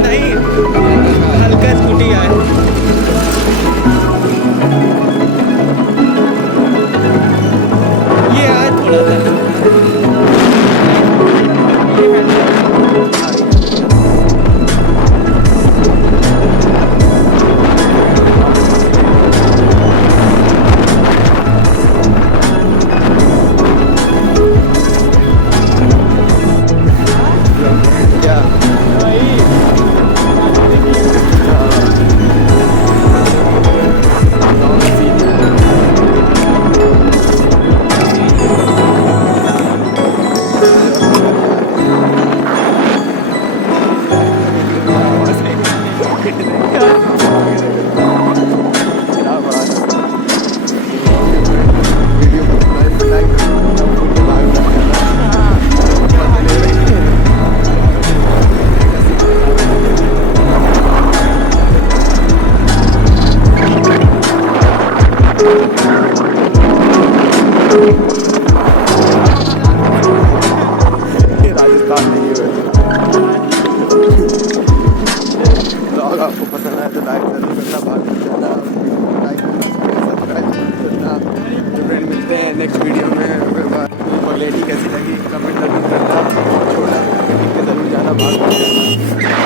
नहीं, हल्का स्कूटी का है। ये आज थोड़ा सा ये राजस्थान नहीं है। ब्लॉग आपको पसंद आए तो लाइक जरूर करना, बात करना, लाइक सब्सक्राइब करना। तो फ्रेंड मिलते हैं नेक्स्ट वीडियो में। क्वालिटी कैसी लगी कमेंट जरूर करना, छोटा जरूर जाना, बात करना।